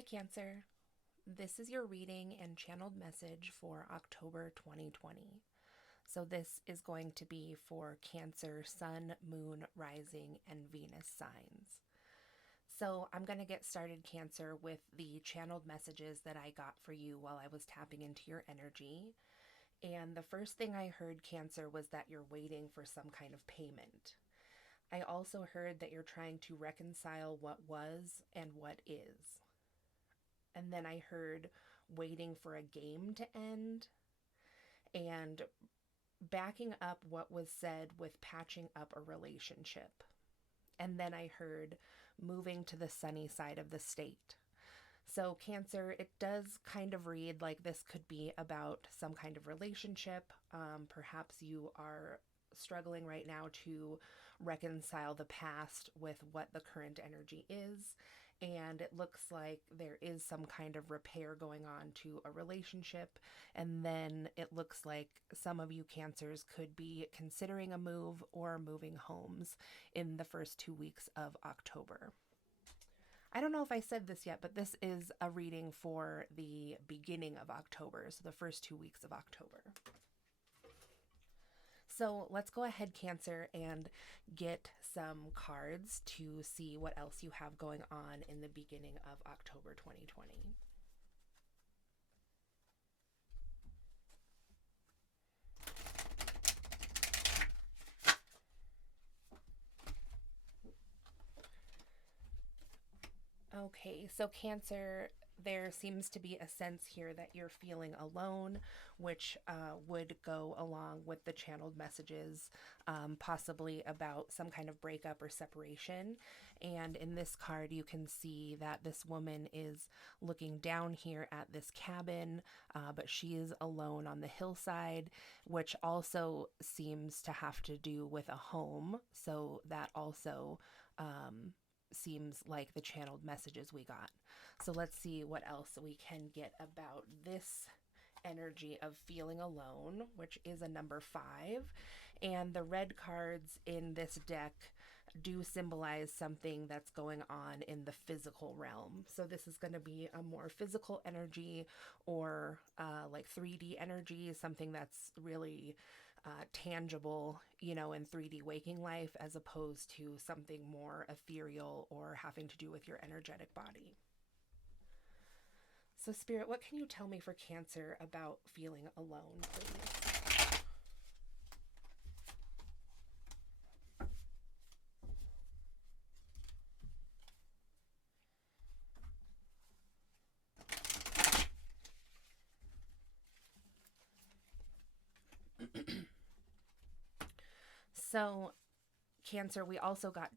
Hi, Cancer. This is your reading and channeled message for October 2020. So, this is going to be for Cancer, Sun, Moon, Rising, and Venus signs. So, I'm going to get started, Cancer, with the channeled messages that I got for you while I was tapping into your energy. And the first thing I heard, Cancer, was that you're waiting for some kind of payment. I also heard that you're trying to reconcile what was and what is. And then I heard waiting for a game to end and backing up what was said with patching up a relationship. And then I heard moving to the sunny side of the state. So, Cancer, it does kind of read like this could be about some kind of relationship. Perhaps you are struggling right now to reconcile the past with what the current energy is. And it looks like there is some kind of repair going on to a relationship. And then it looks like some of you Cancers could be considering a move or moving homes in the first 2 weeks of October. I don't know if I said this yet, but this is a reading for the beginning of October, so the first 2 weeks of October. So let's go ahead, Cancer, and get some cards to see what else you have going on in the beginning of October 2020. Okay, so Cancer, there seems to be a sense here that you're feeling alone, which would go along with the channeled messages, possibly about some kind of breakup or separation. And in this card, you can see that this woman is looking down here at this cabin, but she is alone on the hillside, which also seems to have to do with a home. So that also seems like the channeled messages we got. So let's see what else we can get about this energy of feeling alone, which is a number 5. And the red cards in this deck do symbolize something that's going on in the physical realm. So this is going to be a more physical energy or like 3D energy, something that's really tangible, in 3D waking life, as opposed to something more ethereal or having to do with your energetic body. So, Spirit, what can you tell me for Cancer about feeling alone, please? So, Cancer, we also got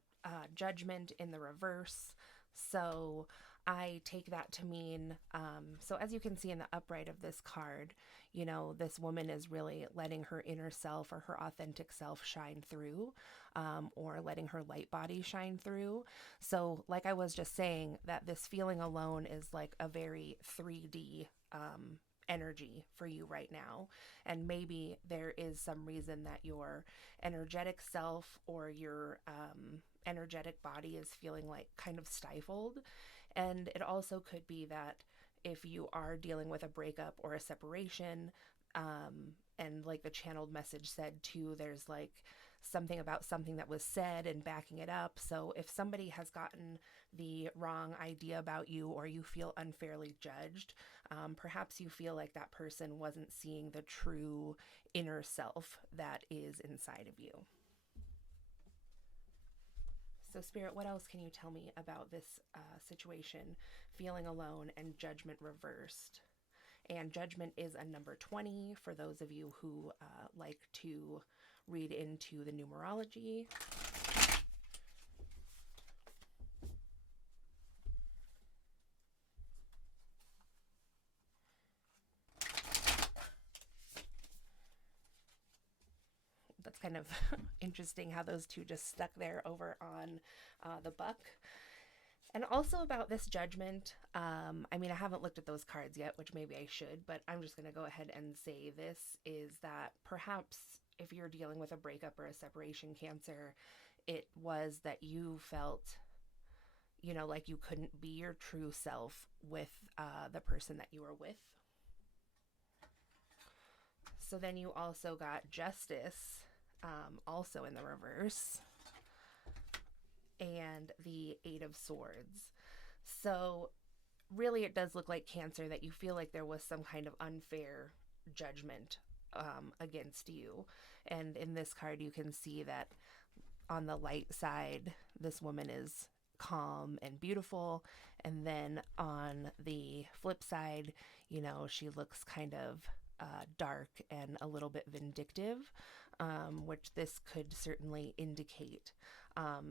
judgment in the reverse. So I take that to mean, so as you can see in the upright of this card, this woman is really letting her inner self or her authentic self shine through, or letting her light body shine through. So, like I was just saying, that this feeling alone is like a very 3D energy for you right now. And maybe there is some reason that your energetic self or your energetic body is feeling like kind of stifled. And it also could be that if you are dealing with a breakup or a separation, and like the channeled message said too, there's like something about something that was said and backing it up. So if somebody has gotten the wrong idea about you or you feel unfairly judged, perhaps you feel like that person wasn't seeing the true inner self that is inside of you. So, Spirit, what else can you tell me about this situation, feeling alone and judgment reversed? And judgment is a number 20 for those of you who like to read into the numerology. That's kind of interesting how those two just stuck there over on the buck. And also about this judgment, I mean, I haven't looked at those cards yet, which maybe I should, but I'm just going to go ahead and say this is that perhaps if you're dealing with a breakup or a separation, Cancer, it was that you felt like you couldn't be your true self with the person that you were with. So then you also got Justice, also in the reverse, and the Eight of Swords. So really, it does look like Cancer that you feel like there was some kind of unfair judgment against you. And in this card, you can see that on the light side, this woman is calm and beautiful. And then on the flip side, she looks kind of dark and a little bit vindictive, which this could certainly indicate.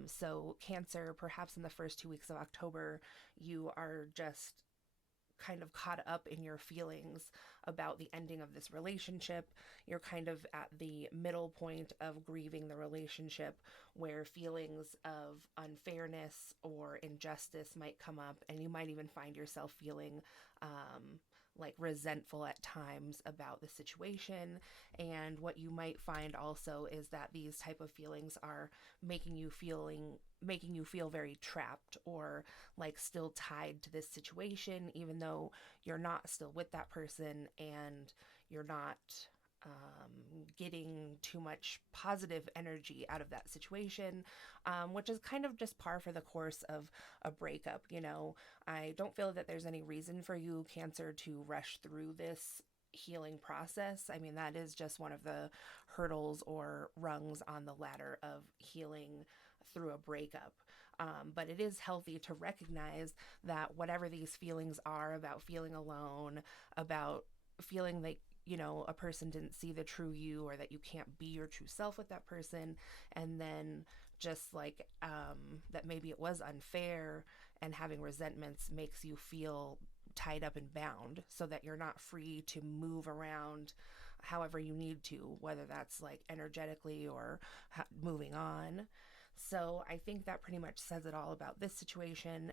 So, Cancer, perhaps in the first 2 weeks of October, you are just kind of caught up in your feelings about the ending of this relationship. You're kind of at the middle point of grieving the relationship where feelings of unfairness or injustice might come up, and you might even find yourself feeling like resentful at times about the situation. And what you might find also is that these type of feelings are making you feel very trapped, or like still tied to this situation, even though you're not still with that person, and you're not getting too much positive energy out of that situation, which is kind of just par for the course of a breakup. I don't feel that there's any reason for you, Cancer, to rush through this healing process. I mean, that is just one of the hurdles or rungs on the ladder of healing through a breakup. But it is healthy to recognize that whatever these feelings are about feeling alone, about feeling like, a person didn't see the true you, or that you can't be your true self with that person, and then just like that maybe it was unfair, and having resentments makes you feel tied up and bound, so that you're not free to move around however you need to, whether that's like energetically or moving on. So I think that pretty much says it all about this situation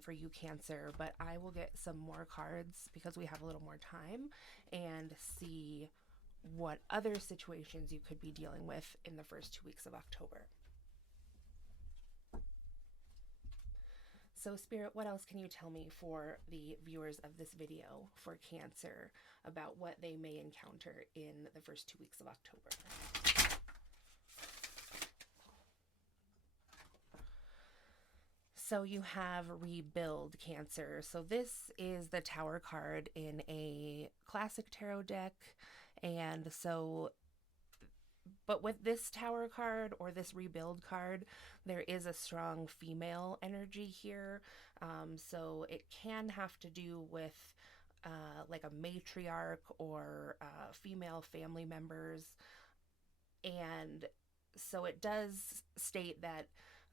for you, Cancer. But I will get some more cards because we have a little more time, and see what other situations you could be dealing with in the first 2 weeks of October. So, Spirit, what else can you tell me for the viewers of this video for Cancer about what they may encounter in the first 2 weeks of October? So you have Rebuild, Cancer. So this is the Tower card in a classic tarot deck. And so, but with this Tower card or this Rebuild card, there is a strong female energy here. So it can have to do with like a matriarch or female family members. And so it does state that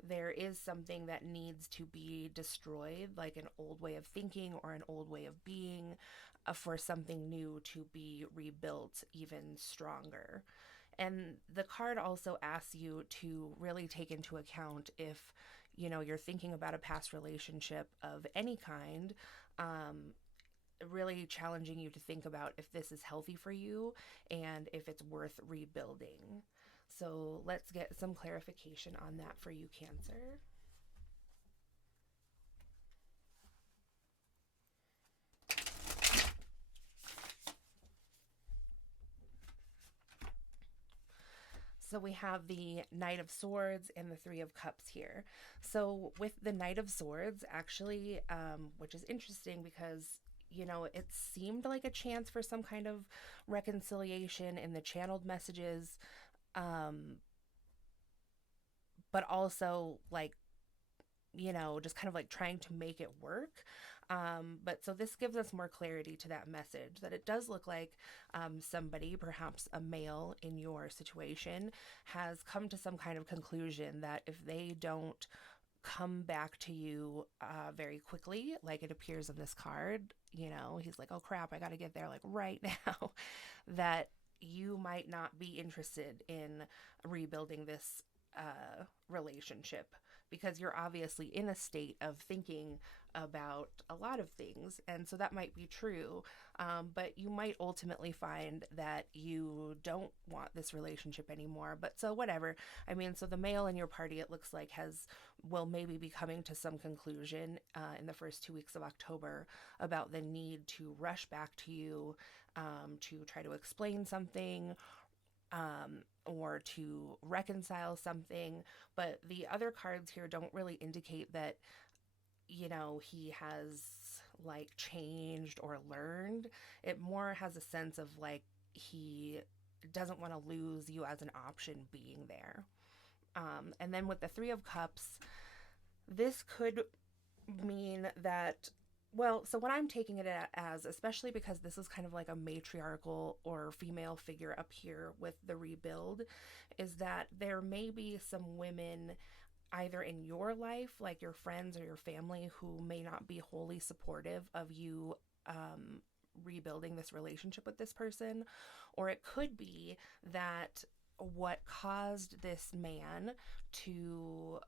there is something that needs to be destroyed, like an old way of thinking or an old way of being, for something new to be rebuilt even stronger. And the card also asks you to really take into account if, you're thinking about a past relationship of any kind, really challenging you to think about if this is healthy for you and if it's worth rebuilding. So let's get some clarification on that for you, Cancer. So we have the Knight of Swords and the Three of Cups here. So with the Knight of Swords, actually, which is interesting because it seemed like a chance for some kind of reconciliation in the channeled messages, but also like, just kind of like trying to make it work. But so this gives us more clarity to that message, that it does look like somebody, perhaps a male in your situation, has come to some kind of conclusion that if they don't come back to you very quickly, like it appears in this card, he's like, oh crap, I got to get there like right now, that you might not be interested in rebuilding this relationship, because you're obviously in a state of thinking about a lot of things. And so that might be true, but you might ultimately find that you don't want this relationship anymore. But so whatever. I mean, so the male in your party, it looks like, has will maybe be coming to some conclusion in the first 2 weeks of October about the need to rush back to you to try to explain something or to reconcile something. But the other cards here don't really indicate that, he has like changed or learned. It more has a sense of like he doesn't want to lose you as an option being there. And then with the Three of Cups, this could mean that, well, so what I'm taking it as, especially because this is kind of like a matriarchal or female figure up here with the rebuild, is that there may be some women either in your life, like your friends or your family, who may not be wholly supportive of you rebuilding this relationship with this person. Or it could be that what caused this man to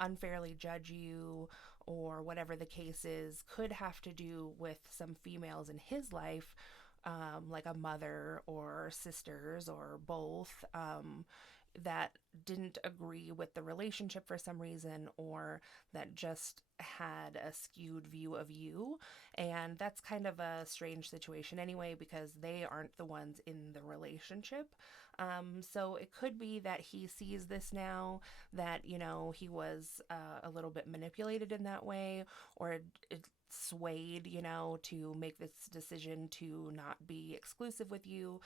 unfairly judge you or whatever the case is could have to do with some females in his life, like a mother or sisters or both, that didn't agree with the relationship for some reason, or that just had a skewed view of you. And that's kind of a strange situation anyway, because they aren't the ones in the relationship. So it could be that he sees this now, that, he was a little bit manipulated in that way, or it swayed, to make this decision to not be exclusive with you,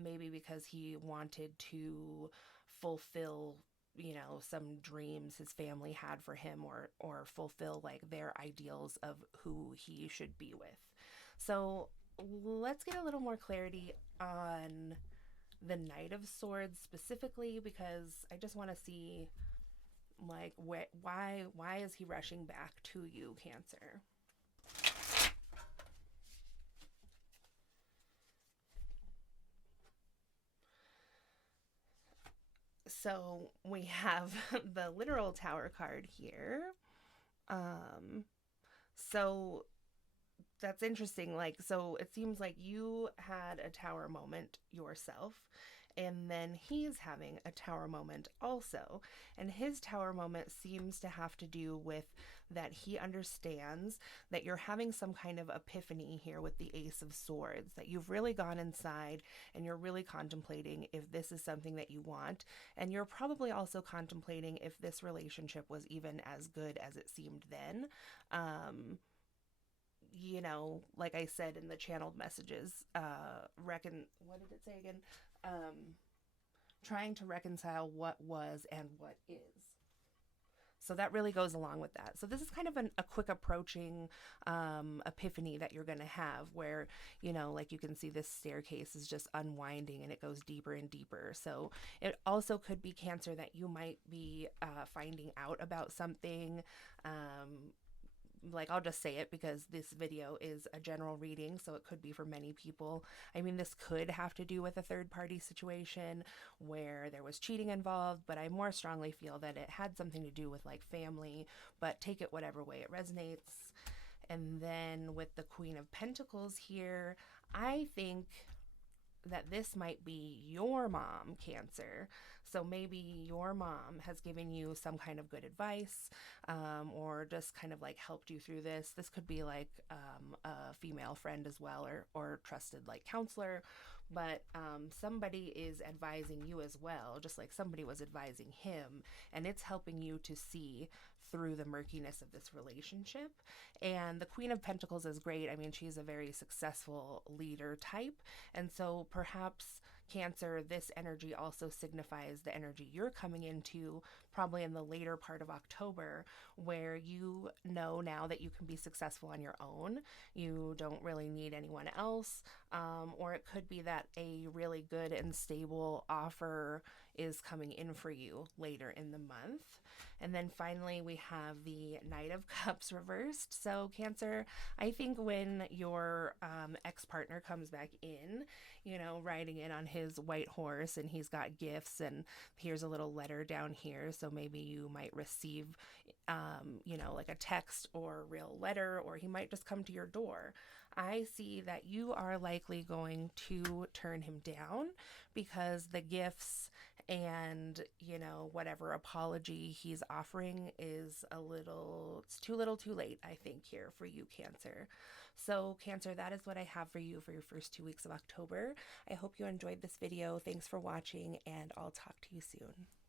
maybe because he wanted to fulfill some dreams his family had for him, or fulfill like their ideals of who he should be with. So let's get a little more clarity on the Knight of Swords specifically, because I just want to see like why is he rushing back to you, Cancer? So we have the literal Tower card here. So that's interesting. Like, so it seems like you had a tower moment yourself, and then he's having a tower moment also. And his tower moment seems to have to do with that he understands that you're having some kind of epiphany here with the Ace of Swords, that you've really gone inside and you're really contemplating if this is something that you want. And you're probably also contemplating if this relationship was even as good as it seemed then. Like I said in the channeled messages, what did it say again? Trying to reconcile what was and what is. So that really goes along with that. So this is kind of a quick approaching epiphany that you're going to have, where, like you can see this staircase is just unwinding and it goes deeper and deeper. So it also could be, Cancer, that you might be finding out about something. Like, I'll just say it because this video is a general reading, so it could be for many people. I mean, this could have to do with a third party situation where there was cheating involved, but I more strongly feel that it had something to do with like family, but take it whatever way it resonates. And then with the Queen of Pentacles here, I think that this might be your mom, Cancer. So maybe your mom has given you some kind of good advice, or just kind of like helped you through this. This could be like a female friend as well, or trusted like counselor, but somebody is advising you as well, just like somebody was advising him, and it's helping you to see through the murkiness of this relationship. And the Queen of Pentacles is great. I mean, she's a very successful leader type, and so perhaps, Cancer, this energy also signifies the energy you're coming into probably in the later part of October, where you know now that you can be successful on your own. You don't really need anyone else. Or it could be that a really good and stable offer is coming in for you later in the month. And then finally, we have the Knight of Cups reversed. So Cancer, I think when your ex-partner comes back in, riding in on his white horse, and he's got gifts, and here's a little letter down here. So maybe you might receive, like a text or a real letter, or he might just come to your door. I see that you are likely going to turn him down because the gifts And, whatever apology he's offering is it's too little too late, I think, here for you, Cancer. So, Cancer, that is what I have for you for your first 2 weeks of October. I hope you enjoyed this video. Thanks for watching, and I'll talk to you soon.